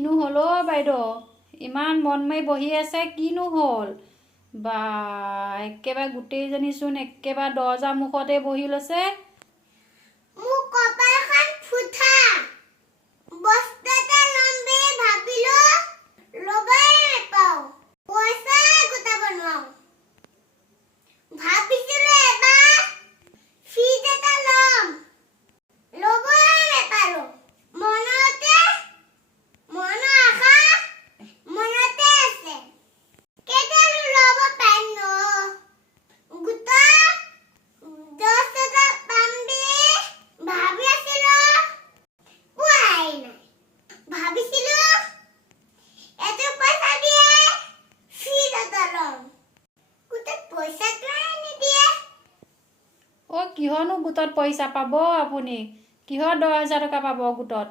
কিনো হলো বাইদেউ ইমান মন মাৰি বহি আছে কিনো হ'ল বা একেবাৰে গোটেইজনীচোন একেবাৰে দৰ্জা মুখতে বহি লৈছে মোক কপালখন ফুটা বস্তাটা লম্বে ভাবিলো লবাই নাপাও পইচা গোটাব নোৱাৰো ভাবিছিলো এবাৰ ফ্ৰিজ এটা লম লবাই নাপালো মনৰ আশা মনতে আছে কেতিয়ানো লব পাৰিম ন গোটা 10,000 পাম বুলি ভাবি আছিলো পোৱাই নাই ভাবিছিলো এটো পইচা দিয়ে ফ্ৰিজ এটা লম গোটে পইচাটোৱে নিদিয়ে কিহৰনো গোটত পইচা পাব আপুনি কিহৰ 10,000 টকা পাব গোটত